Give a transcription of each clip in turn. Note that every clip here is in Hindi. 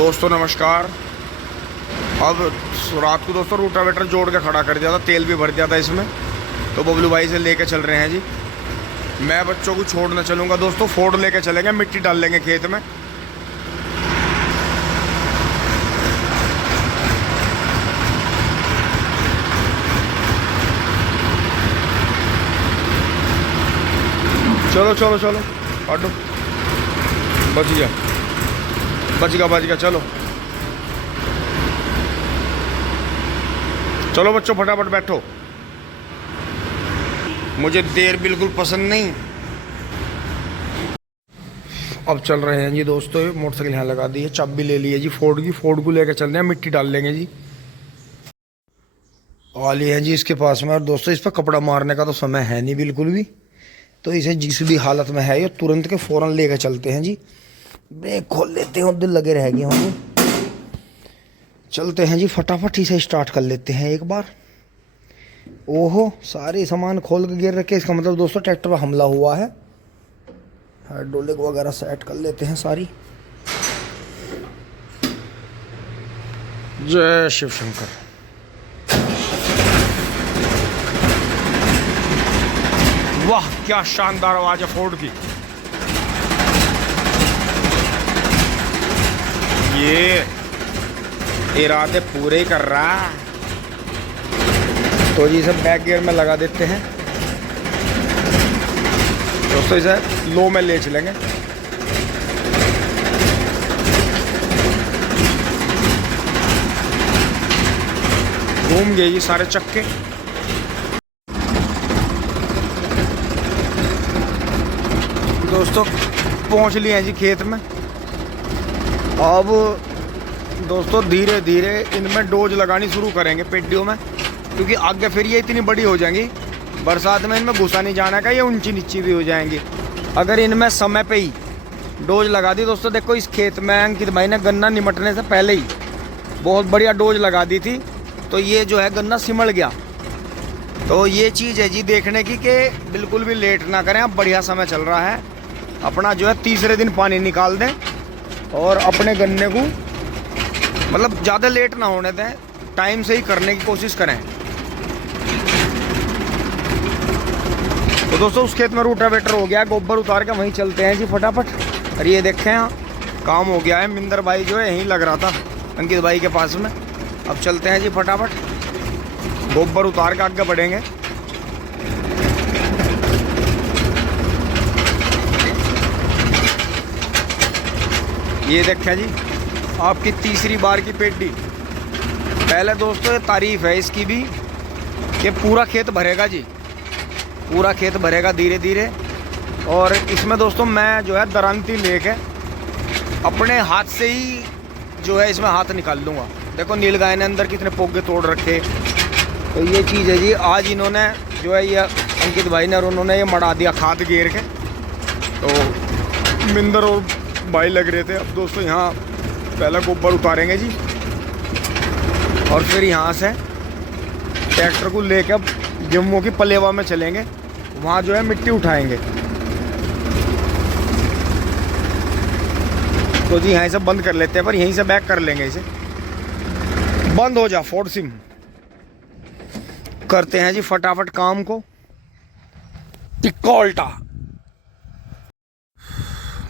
दोस्तों नमस्कार। अब रात को दोस्तों रोटावेटर जोड़ के खड़ा कर दिया था, तेल भी भर दिया था इसमें, तो बबलू भाई से लेके चल रहे हैं जी। मैं बच्चों को छोड़ने चलूँगा दोस्तों, फोर्ड लेके चलेंगे, मिट्टी डाल लेंगे खेत में। चलो चलो चलो काटो, बच गया बच गया बच गया। चलो चलो बच्चों फटाफट बैठो, मुझे देर बिल्कुल पसंद नहीं। अब चल रहे हैं जी दोस्तों, मोटरसाइकिल यहाँ लगा दी है, चाबी ले ली है जी फोर्ड की, फोर्ड को लेकर चल रहे हैं, मिट्टी डाल लेंगे जी। वाली है जी इसके पास में। और दोस्तों इस पर कपड़ा मारने का तो समय है नहीं बिल्कुल भी, तो इसे जिस भी हालत में है ये तुरंत के फौरन लेकर चलते हैं जी। ब्रेक खोल लेते हैं, उधर लगे रह गए होंगे। चलते हैं जी फटाफट, इसे स्टार्ट कर लेते हैं एक बार। ओहो सारे सामान खोल के गिर रखे, इसका मतलब दोस्तों ट्रैक्टर पर हमला हुआ है। हाइड्रोलिक वगैरह सेट कर लेते हैं सारी। जय शिव शंकर। वाह क्या शानदार आवाज है फोर्ड की। ये इरादे पूरे कर रहा, तो जी इसे बैक गियर में लगा देते हैं दोस्तों, इसे लो में ले चलेंगे। घूम गए ये सारे चक्के। दोस्तों पहुंच लिए हैं जी खेत में। अब दोस्तों धीरे धीरे इनमें डोज लगानी शुरू करेंगे पेड्डियों में, क्योंकि आगे फिर ये इतनी बड़ी हो जाएंगी, बरसात में इनमें घुसा नहीं जाना का, ये ऊंची नीची भी हो जाएंगी। अगर इनमें समय पे ही डोज लगा दी दोस्तों, देखो इस खेत में अंकित भाई ने गन्ना निमटने से पहले ही बहुत बढ़िया डोज लगा दी थी, तो ये जो है गन्ना सिमड़ गया। तो ये चीज़ है जी देखने की कि बिल्कुल भी लेट ना करें। अब बढ़िया समय चल रहा है अपना, जो है तीसरे दिन पानी निकाल दें और अपने गन्ने को मतलब ज़्यादा लेट ना होने दें, टाइम से ही करने की कोशिश करें। तो दोस्तों उस खेत में रोटावेटर हो गया, गोबर उतार के वहीं चलते हैं जी फटाफट। और ये देखें यहाँ काम हो गया है, मिंदर भाई जो है यहीं लग रहा था अंकित भाई के पास में। अब चलते हैं जी फटाफट, गोबर उतार के आगे बढ़ेंगे। ये देखें जी आपकी तीसरी बार की पेड्डी। पहले दोस्तों ये तारीफ है इसकी भी कि पूरा खेत भरेगा जी, पूरा खेत भरेगा धीरे धीरे। और इसमें दोस्तों मैं जो है दरांती लेके अपने हाथ से ही जो है इसमें हाथ निकाल लूँगा। देखो नीलगाय ने अंदर कितने पोगे तोड़ रखे। तो ये चीज़ है जी, आज इन्होंने जो है ये अंकित भाई ने और उन्होंने ये मड़ा दिया खाद घेर के, तो मिंदर और भाई लग रहे थे। अब दोस्तों यहाँ पहला गोबर उतारेंगे जी, और फिर यहाँ से ट्रैक्टर को लेकर अब जम्मू की पलेवा में चलेंगे, वहाँ जो है मिट्टी उठाएंगे। तो जी यहाँ से बंद कर लेते हैं, पर यहीं से बैक कर लेंगे इसे। बंद हो जा फोर्ड सिम। करते हैं जी फटाफट काम को। टिकोल्टा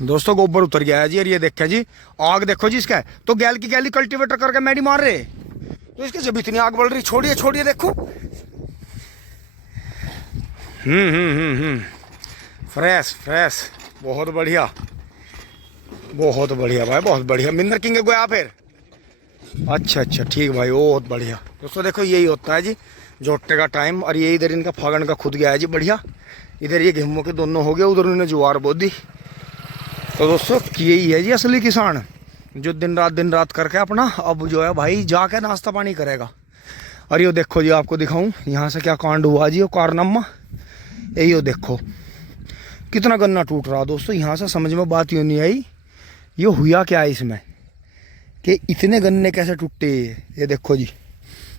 दोस्तों गोबर उतर गया है जी। और ये देखें जी आग देखो जी इसका, तो गैल की गैली कल्टीवेटर करके मैडी मार रहे, तो इसके जब इतनी आग बढ़ रही, छोड़िए छोड़िए देखो। फ्रेश फ्रेश, बहुत बढ़िया बहुत बढ़िया भाई, बहुत बढ़िया। मिंदर किंग गोया फिर, अच्छा अच्छा ठीक भाई, बहुत बढ़िया। दोस्तों देखो यही होता है जी जोटने का टाइम। और ये इधर इनका फागण का खुद गया है जी बढ़िया। इधर ये गेहूं के दोनों हो गए, उधर उन्होंने ज्वार बो दी। तो दोस्तों यही है जी असली किसान, जो दिन रात करके अपना अब जो है भाई जाके नाश्ता पानी करेगा। और ये देखो जी आपको दिखाऊं यहाँ से क्या कांड हुआ जी, वो कारनामा यही हो। देखो कितना गन्ना टूट रहा दोस्तों, यहाँ से समझ में बात यूँ नहीं आई ये हुआ क्या है इसमें, कि इतने गन्ने कैसे टूटे। ये देखो जी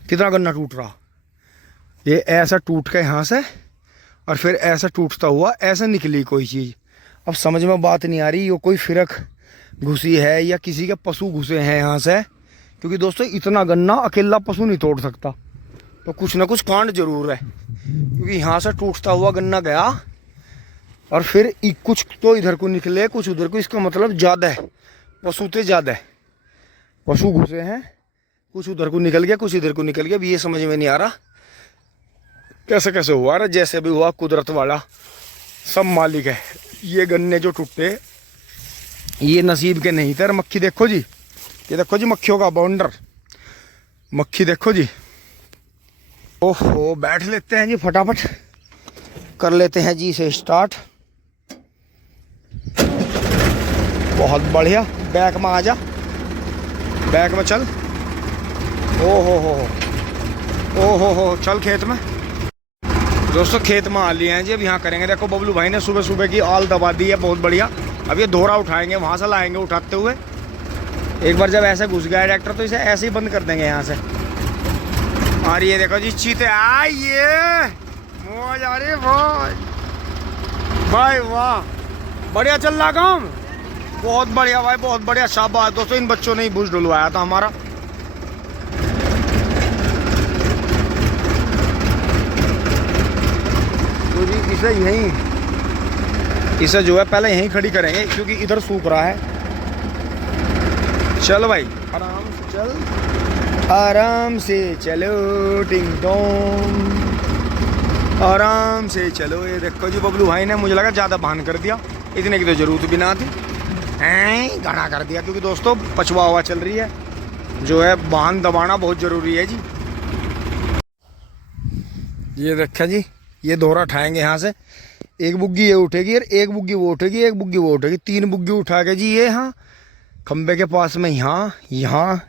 कितना गन्ना टूट रहा, ये ऐसा टूट के यहाँ से और फिर ऐसा टूटता हुआ ऐसे निकली कोई चीज़। अब समझ में बात नहीं आ रही, ये कोई फिरक घुसी है या किसी के पशु घुसे हैं यहाँ से, क्योंकि दोस्तों इतना गन्ना अकेला पशु नहीं तोड़ सकता, तो कुछ ना कुछ कांड जरूर है। क्योंकि यहाँ से टूटता हुआ गन्ना गया और फिर कुछ तो इधर को निकले कुछ उधर को, इसका मतलब ज़्यादा है, पशु तो ज़्यादा है, पशु घुसे हैं, कुछ उधर को निकल गया कुछ इधर को निकल गया। अभी ये समझ में नहीं आ रहा कैसे कैसे हुआ रहा, जैसे भी हुआ कुदरत वाला सब मालिक है। ये गन्ने जो टूटे ये नसीब के नहीं थे। मक्खी देखो जी, ये देखो जी मक्खियों का बाउंडर, मक्खी देखो जी। ओहो, बैठ लेते हैं जी, फटाफट कर लेते हैं जी इसे स्टार्ट। बहुत बढ़िया, बैक में आ जा, बैक में चल। ओ हो, चल खेत में। दोस्तों खेत में आ लिए हैं जी, अब यहाँ करेंगे। देखो बबलू भाई ने सुबह सुबह की आल दबा दी है, बहुत बढ़िया। अब ये धोरा उठाएंगे, वहाँ से लाएंगे उठाते हुए। एक बार जब ऐसे घुस गया ट्रैक्टर तो इसे ऐसे ही बंद कर देंगे यहाँ से। और ये देखो जी चीते आइए, मौज आ रही है भाई, वाह बढ़िया चल रहा काम, बहुत बढ़िया भाई, बहुत बढ़िया, शाबाश। दोस्तों इन बच्चों ने ही बुश डुलवाया था हमारा। तो जी इसे जो है पहले यहीं खड़ी करेंगे, क्योंकि इधर सूख रहा है। चल भाई आराम से चल, आराम से चलो, टिंग टोंग, आराम से चलो। ये देखो जी बबलू भाई ने, मुझे लगा ज़्यादा बहान कर दिया, इतने की तो जरूरत भी ना थी, गाना कर दिया। क्योंकि दोस्तों पछवा हवा चल रही है, जो है बहान दबाना बहुत ज़रूरी है जी। ये देखा जी, ये दोहरा उठाएंगे यहाँ से, एक बुग्गी ये उठेगी और एक बुग्गी वो उठेगी, एक बुग्गी वो उठेगी, 3 बुग्गी उठा के जी ये यहाँ खंबे के पास में, यहाँ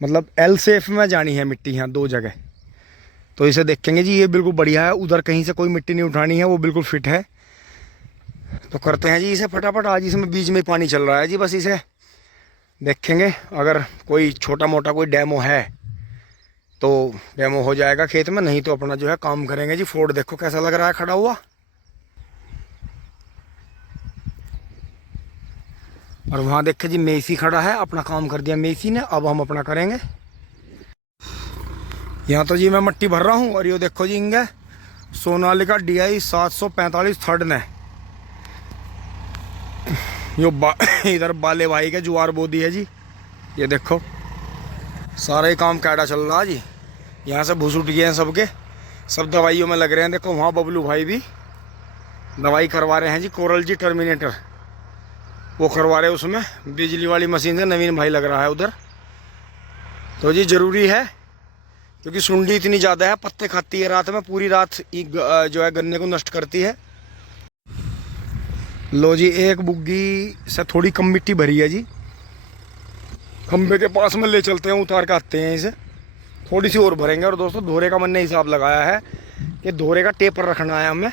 मतलब एल शेप में जानी है मिट्टी, यहाँ 2 जगह। तो इसे देखेंगे जी, ये बिल्कुल बढ़िया है, उधर कहीं से कोई मिट्टी नहीं उठानी है, वो बिल्कुल फिट है। तो करते हैं जी इसे फटाफट। आज इसमें बीच में पानी चल रहा है जी, बस इसे देखेंगे। अगर कोई छोटा मोटा कोई डेमो है तो डेमो हो जाएगा खेत में, नहीं तो अपना जो है काम करेंगे जी। फोर्ड देखो कैसा लग रहा है खड़ा हुआ। और वहाँ देखे जी मेसी खड़ा है, अपना काम कर दिया मेसी ने, अब हम अपना करेंगे। यहाँ तो जी मैं मट्टी भर रहा हूँ। और ये देखो जी इंगे सोनालिका DI 745 थर्ड ने यो इधर बाले भाई के जुआर बो दी है जी। ये देखो सारा ही काम कैडा चल रहा है जी। यहाँ से भूस उठ गए हैं सबके, सब दवाइयों में लग रहे हैं। देखो वहाँ बबलू भाई भी दवाई करवा रहे हैं जी, कोरल जी टर्मिनेटर वो करवा रहे हैं, उसमें बिजली वाली मशीन से नवीन भाई लग रहा है उधर। तो जी ज़रूरी है, क्योंकि सुंडी इतनी ज़्यादा है, पत्ते खाती है रात में, पूरी रात जो है गन्ने को नष्ट करती है। लो जी, एक बुग्गी से थोड़ी कम मिट्टी भरी है जी, खंबे के पास में ले चलते हैं, उतार के आते हैं इसे, थोड़ी सी और भरेंगे। और दोस्तों धोरे का मैंने हिसाब लगाया है कि धोरे का टेपर रखना है हमें,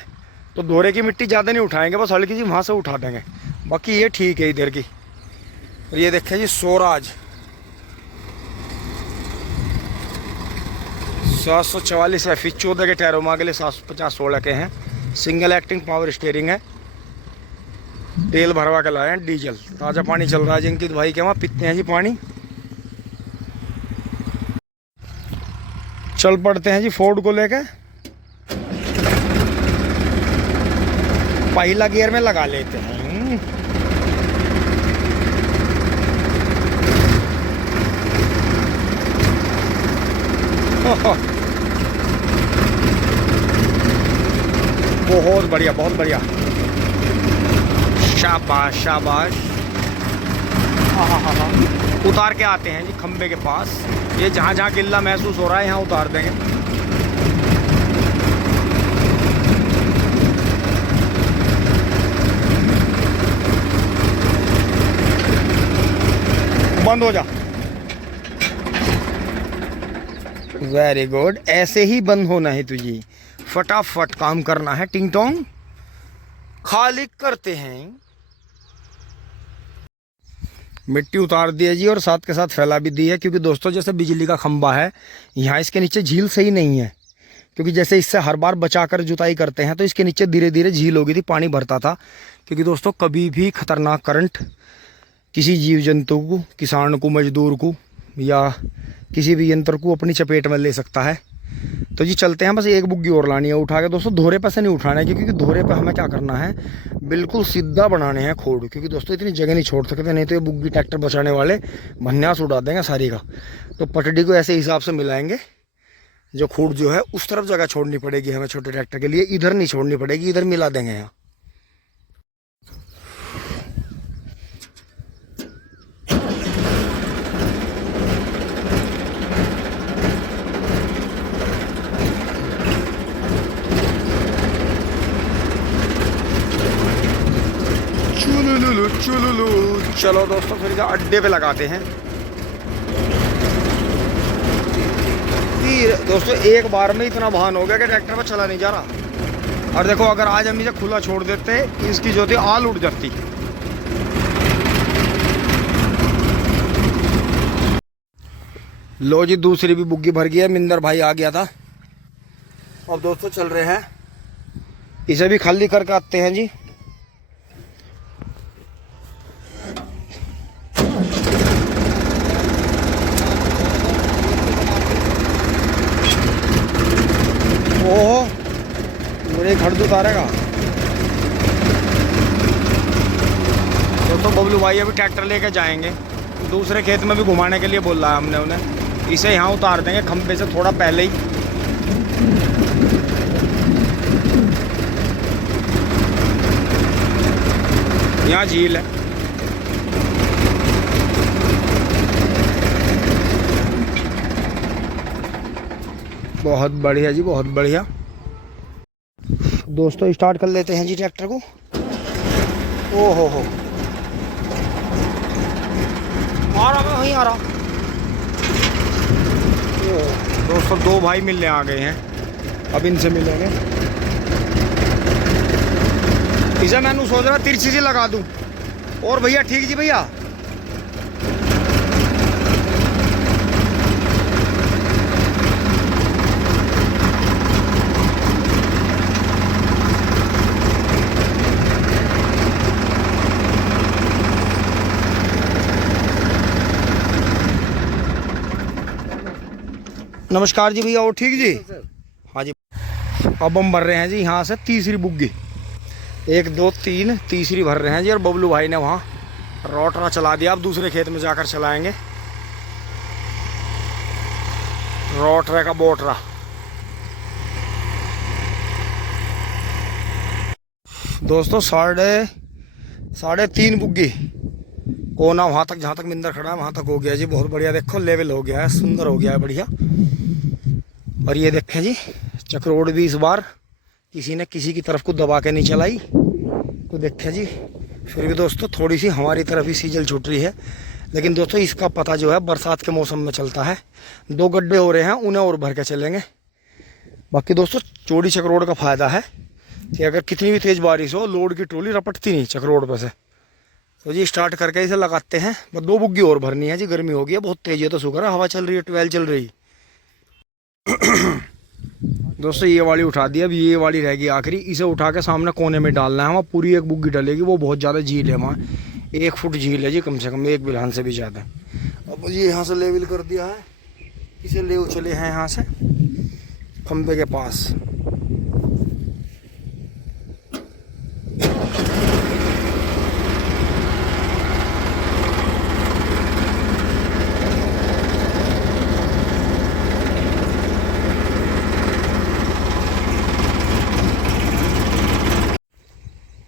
तो धोरे की मिट्टी ज़्यादा नहीं उठाएंगे, बस हल्की जी वहाँ से उठा देंगे, बाकी ये ठीक है इधर की। और ये देखें जी स्वराज 744 FE 14 के टायरों में, अगले 750-16 के हैं, सिंगल एक्टिंग पावर स्टीयरिंग है, तेल भरवा के लाए हैं डीजल। ताज़ा पानी चल रहा है जिनकी भाई के वहाँ पीते हैं जी पानी। चल पड़ते हैं जी फोर्ड को लेके, पहला गियर में लगा लेते हैं। बहुत बढ़िया, बहुत बढ़िया, शाबाश शाबाश। उतार के आते हैं जी खंबे के पास, ये जहाँ जहाँ गिल्ला महसूस हो रहा है यहाँ उतार देंगे। बंद हो जा, वेरी गुड, ऐसे ही बंद होना है तुझे, फटाफट काम करना है। टिंग टोंग खाली करते हैं। मिट्टी उतार दी है जी और साथ के साथ फैला भी दी है, क्योंकि दोस्तों जैसे बिजली का खंबा है, यहाँ इसके नीचे झील सही नहीं है, क्योंकि जैसे इससे हर बार बचाकर जुताई करते हैं तो इसके नीचे धीरे धीरे झील हो गई थी, पानी भरता था। क्योंकि दोस्तों कभी भी खतरनाक करंट किसी जीव जंतु को, किसान को, मजदूर को या किसी भी यंत्र को अपनी चपेट में ले सकता है। तो जी चलते हैं, बस एक बुग्गी और लानी है उठा के दोस्तों। धोरे पे से नहीं उठाना है क्योंकि धोरे पे हमें क्या करना है, बिल्कुल सीधा बनाने हैं खोड़, क्योंकि दोस्तों इतनी जगह नहीं छोड़ सकते, नहीं तो ये बुग्गी ट्रैक्टर बचाने वाले भन्यास उड़ा देंगे सारी का। तो पटड़ी को ऐसे हिसाब से मिलाएंगे, जो खूट जो है उस तरफ जगह छोड़नी पड़ेगी हमें छोटे ट्रैक्टर के लिए, इधर नहीं छोड़नी पड़ेगी, इधर मिला देंगे यहाँ। चलो दोस्तों फिर अड्डे पे लगाते हैं। दोस्तों एक बार में इतना वाहन हो गया कि ट्रैक्टर पर चला नहीं जा रहा। और देखो अगर आज हम इसे खुला छोड़ देते, इसकी जो थी आल उड़ जाती। लो जी दूसरी भी बुग्गी भर गई है, मिंदर भाई आ गया था। अब दोस्तों चल रहे हैं, इसे भी खाली करके आते हैं जी। ओहो मेरे घर तो उतारेगा दोस्तों। बबलू भाई अभी ट्रैक्टर लेके जाएंगे, दूसरे खेत में भी घुमाने के लिए बोल रहा है हमने उन्हें। इसे यहाँ उतार देंगे खंभे से थोड़ा पहले ही। यहाँ झील है। बहुत बढ़िया जी, बहुत बढ़िया। दोस्तों स्टार्ट कर लेते हैं जी ट्रैक्टर को। ओ हो आ रहा, मैं वहीं आ रहा। दोस्तों दो भाई मिलने आ गए हैं, अब इनसे मिलेंगे। इसे मैंने सोच रहा तिरछी सी लगा दूं। और भैया ठीक जी भैया। नमस्कार जी भैया, और ठीक जी। हाँ जी, अब हम भर रहे हैं जी यहाँ से तीसरी बुग्गी। 1 2 3 तीसरी भर रहे हैं जी। और बबलू भाई ने वहाँ रोटरा चला दिया, अब दूसरे खेत में जाकर चलाएंगे रोटरे का बोटरा। दोस्तों साढ़े 3 बुग्गी कोना वहाँ तक, जहाँ तक मिंदर खड़ा है वहाँ तक हो गया जी। बहुत बढ़िया, देखो लेवल हो गया है, सुंदर हो गया है, बढ़िया। और ये देखें जी चक्रोड़ भी इस बार किसी ने किसी की तरफ को दबा के नहीं चलाई। तो देखें जी फिर भी दोस्तों थोड़ी सी हमारी तरफ ही सीजल छूट रही है, लेकिन दोस्तों इसका पता जो है बरसात के मौसम में चलता है। 2 गड्ढे हो रहे हैं, उन्हें और भर के चलेंगे। बाकी दोस्तों चौड़ी चक्रोड़ का फ़ायदा है कि अगर कितनी भी तेज़ बारिश हो, लोड की ट्रोली रपटती नहीं चक्रोड़ पर से। तो जी स्टार्ट करके इसे लगाते हैं। बस 2 बुग्गी और भरनी है जी, गर्मी हो गई है बहुत तेज़ है, तो शुक्र है हवा चल रही है, 12 चल रही। दोस्तों ये वाली उठा दी, अब ये वाली रहेगी आखिरी। इसे उठा के सामने कोने में डालना है, वहाँ पूरी 1 बुग्गी डलेगी। वो बहुत ज़्यादा झील है वहाँ, 1 फुट झील है जी, कम से कम 1 बिल्हान से भी ज़्यादा। अब ये यहाँ से लेवल कर दिया है, इसे ले चले हैं यहाँ से खंबे के पास।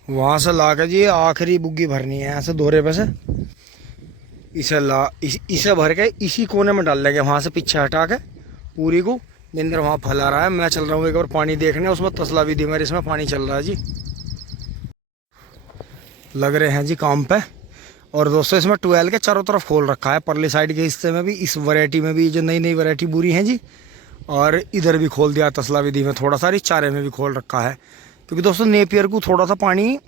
वहाँ से ला के जी आखिरी बुग्गी भरनी है ऐसे दोहरे पे से। इसे भर के इसी कोने में डाल लेंगे, वहाँ से पीछे हटा के पूरी को। मिंदर वहाँ फैला रहा है, मैं चल रहा हूँ एक बार पानी देखने, उसमें तसला भी दी मेरे, इसमें पानी चल रहा है जी। लग रहे हैं जी काम पे। और दोस्तों इसमें 12 के चारों तरफ खोल रखा है, परली साइड के हिस्से में भी, इस वैरायटी में भी, जो नई नई वैरायटी बुरी हैं जी। और इधर भी खोल दिया तसला विधि में थोड़ा सा, इस चारे में भी खोल रखा है। क्योंकि दोस्तों नेपियर को थोड़ा सा पानी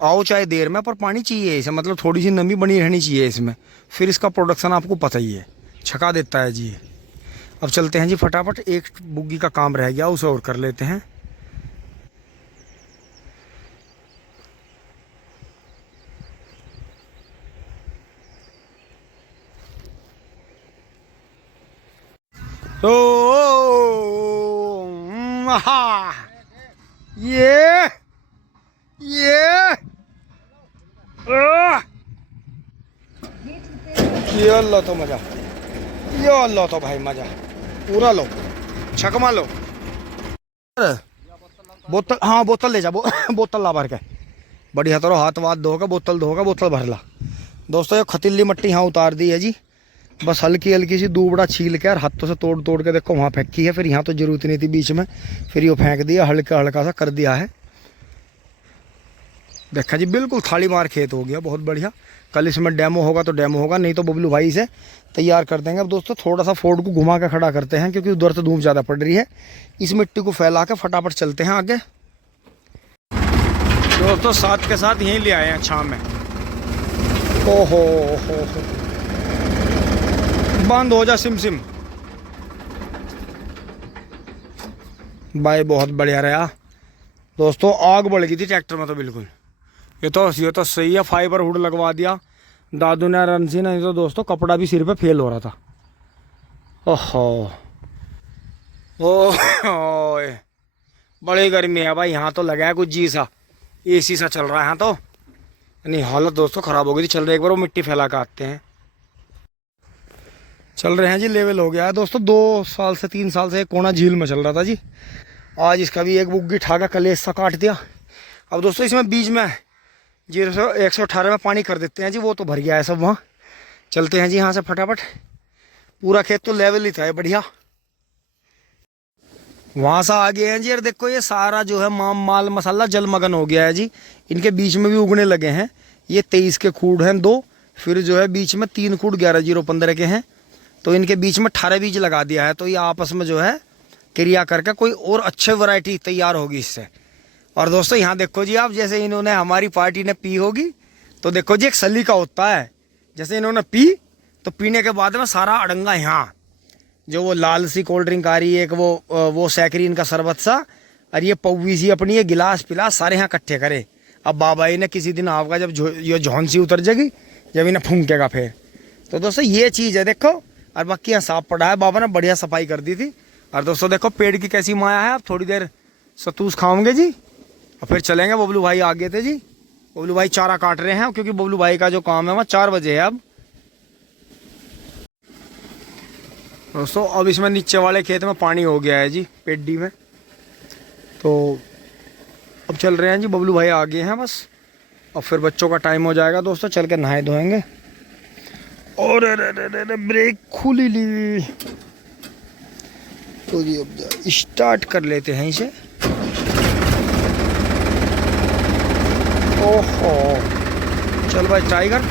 आओ चाहे देर में, पर पानी चाहिए इसे, मतलब थोड़ी सी नमी बनी रहनी चाहिए इसमें, फिर इसका प्रोडक्शन आपको पता ही है, छका देता है जी। अब चलते हैं जी फटाफट, एक बुग्गी का काम रह गया, उसे और कर लेते हैं। तो हाँ, ये लो तो मजा, ये लो तो भाई मजा पूरा लो, छकमा लो। बोतल, हाँ बोतल ले जा, बोतल ला भर के बढ़िया तरह हाथ वाथ धोगा, बोतल धोगा, बोतल भर ला। दोस्तों ये खतीली मट्टी यहाँ उतार दी है जी, बस हल्की हल्की सी दूबड़ा छील के और हाथों से तोड़ तोड़ के देखो वहाँ फेंकी है। फिर यहाँ तो जरूरत नहीं थी बीच में, फिर ये फेंक दिया, हल्का हल्का सा कर दिया है। देखा जी बिल्कुल थाली मार खेत हो गया, बहुत बढ़िया। कल इसमें डेमो होगा तो डेमो होगा, नहीं तो बबलू भाई से तैयार कर देंगे। अब दोस्तों थोड़ा सा फोर्ड को घुमा के खड़ा करते हैं, क्योंकि उधर से धूप ज़्यादा पड़ रही है। इस मिट्टी को फैला के फटाफट चलते हैं आगे। दोस्तों साथ के साथ यहीं ले आए हैं छाम में। ओहो हो, बंद हो जा सिम सिम भाई, बहुत बढ़िया रहा दोस्तों। आग बढ़ गई थी ट्रैक्टर में तो बिल्कुल। ये तो सही है, फाइबर हुड लगवा दिया दादू ने, रनसी ने, तो दोस्तों कपड़ा भी सिर पे फेल हो रहा था। ओहो ओह, बड़ी गर्मी है भाई यहाँ तो, लगा है कुछ जी सा, एसी सा चल रहा है यहाँ तो। नहीं हालत दोस्तों ख़राब हो गई थी। चल रहे एक बार वो मिट्टी फैला के आते हैं। चल रहे हैं जी, लेवल हो गया है दोस्तों। 2 साल से 3 साल से एक कोना झील में चल रहा था जी। आज इसका भी एक बुग्गी ठाका कलेस सा काट दिया। अब दोस्तों इसमें बीच में 118 में पानी कर देते हैं जी, वो तो भर गया है सब वहाँ। चलते हैं जी यहाँ से फटाफट। पूरा खेत तो लेवल ही था बढ़िया। वहाँ से आ गए हैं जी, और देखो ये सारा जो है माल मसाला जलमग्न हो गया है जी। इनके बीच में भी उगने लगे हैं। ये 23 के खूड हैं 2, फिर जो है बीच में 3 खूड 11-0-15 के हैं। तो इनके बीच में 18 बीज लगा दिया है। तो ये आपस में जो है क्रिया करके कोई और अच्छे वैरायटी तैयार होगी इससे। और दोस्तों यहाँ देखो जी आप, जैसे इन्होंने हमारी पार्टी ने पी होगी, तो देखो जी एक सलीका होता है। जैसे इन्होंने पी, तो पीने के बाद में सारा अड़ंगा यहाँ, जो वो लाल सी कोल्ड ड्रिंक आ रही है, एक वो सैकरीन का शरबत सा, और ये पौवी सी अपनी, ये गिलास पिलास सारे यहाँ इकट्ठे करे। अब बाबा जी ने किसी दिन आपका जब ये झौन सी उतर जाएगी, जब इन्हें फूंकेगा फिर। तो दोस्तों ये चीज़ है देखो। और बाकी यहाँ साफ पड़ा है, बाबा ने बढ़िया सफाई कर दी थी। और दोस्तों देखो पेड़ की कैसी माया है। आप थोड़ी देर सतूस खाओगे जी, और फिर चलेंगे। बबलू भाई आगे थे जी, बबलू भाई चारा काट रहे हैं, क्योंकि बबलू भाई का जो काम है वहाँ 4 बजे है अब। दोस्तों अब इसमें नीचे वाले खेत में पानी हो गया है जी, पेड्डी में। तो अब चल रहे हैं जी, बबलू भाई आगे हैं बस। अब फिर बच्चों का टाइम हो जाएगा दोस्तों, चल के नहाए धोएंगे। और ब्रेक खुली ली तो जी अब स्टार्ट कर लेते हैं इसे। ओहो चल भाई टाइगर,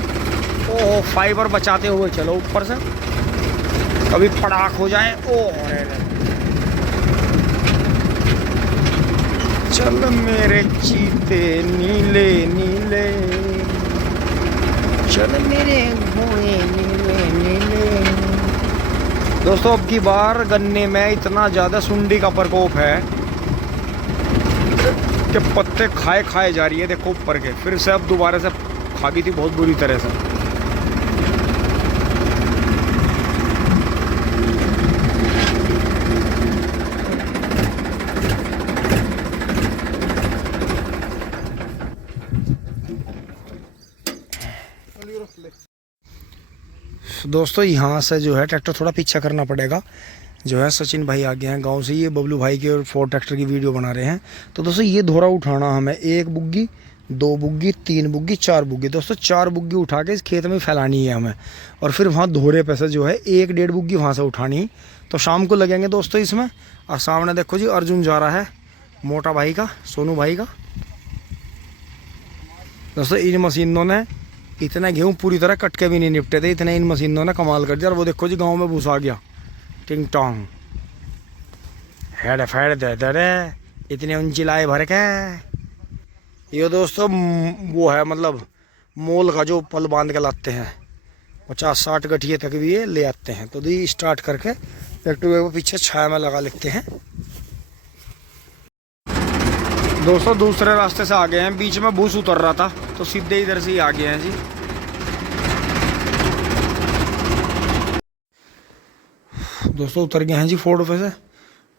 ओहो फाइबर बचाते हुए चलो ऊपर से, कभी फड़ाक हो जाए। ओह चल मेरे चीते नीले नीले, चल मेरे घोड़े नीले नीले। दोस्तों अब की बार गन्ने में इतना ज़्यादा सुंडी का प्रकोप है कि पत्ते खाए जा रही है। देखो ऊपर के, फिर से अब दोबारा से खा गई थी बहुत बुरी तरह से। दोस्तों यहाँ से जो है ट्रैक्टर थोड़ा पीछा करना पड़ेगा। जो है सचिन भाई आ गए हैं गांव से, ये बबलू भाई के और 4 ट्रैक्टर की वीडियो बना रहे हैं। तो दोस्तों ये धोरा उठाना हमें, 1 बुग्गी 2 बुग्गी 3 बुग्गी 4 बुग्गी। दोस्तों 4 बुग्गी उठा के इस खेत में फैलानी है हमें, और फिर वहाँ धोरे पे से जो है 1-1.5 बुग्गी वहाँ से उठानी। तो शाम को लगेंगे दोस्तों इसमें। और सामने देखो जी अर्जुन जा रहा है, मोटा भाई का, सोनू भाई का। दोस्तों इन मशीनों ने इतना गेहूँ पूरी तरह कट के भी नहीं निपटे थे, इतने इन मशीनों ने कमाल कर दिया। और वो देखो जी गांव में भूसा आ गया, टिंग टोंग हेड फेड दे दे रे, इतने ऊंची लाए भर के। ये दोस्तों वो है मतलब मोल का जो पल बांध के लाते हैं, 50-60 गठिए तक भी ये ले आते हैं। तो दी स्टार्ट करके ट्रैक्टर को पीछे छाया में लगा लेते हैं। दोस्तों दूसरे रास्ते से आ गए हैं, बीच में भूस उतर रहा था तो सीधे इधर से ही आ गए हैं जी। दोस्तों उतर गए हैं जी फोर्ड पे से,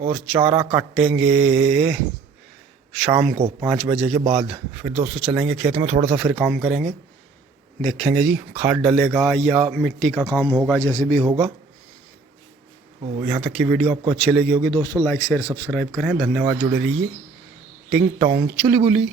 और चारा काटेंगे शाम को 5 बजे के बाद। फिर दोस्तों चलेंगे खेत में, थोड़ा सा फिर काम करेंगे, देखेंगे जी खाद डलेगा या मिट्टी का काम होगा, जैसे भी होगा। तो यहाँ तक की वीडियो आपको अच्छी लगी होगी दोस्तों, लाइक शेयर सब्सक्राइब करें। धन्यवाद, जुड़े रहिए। टिंग टोंग चुली बुली।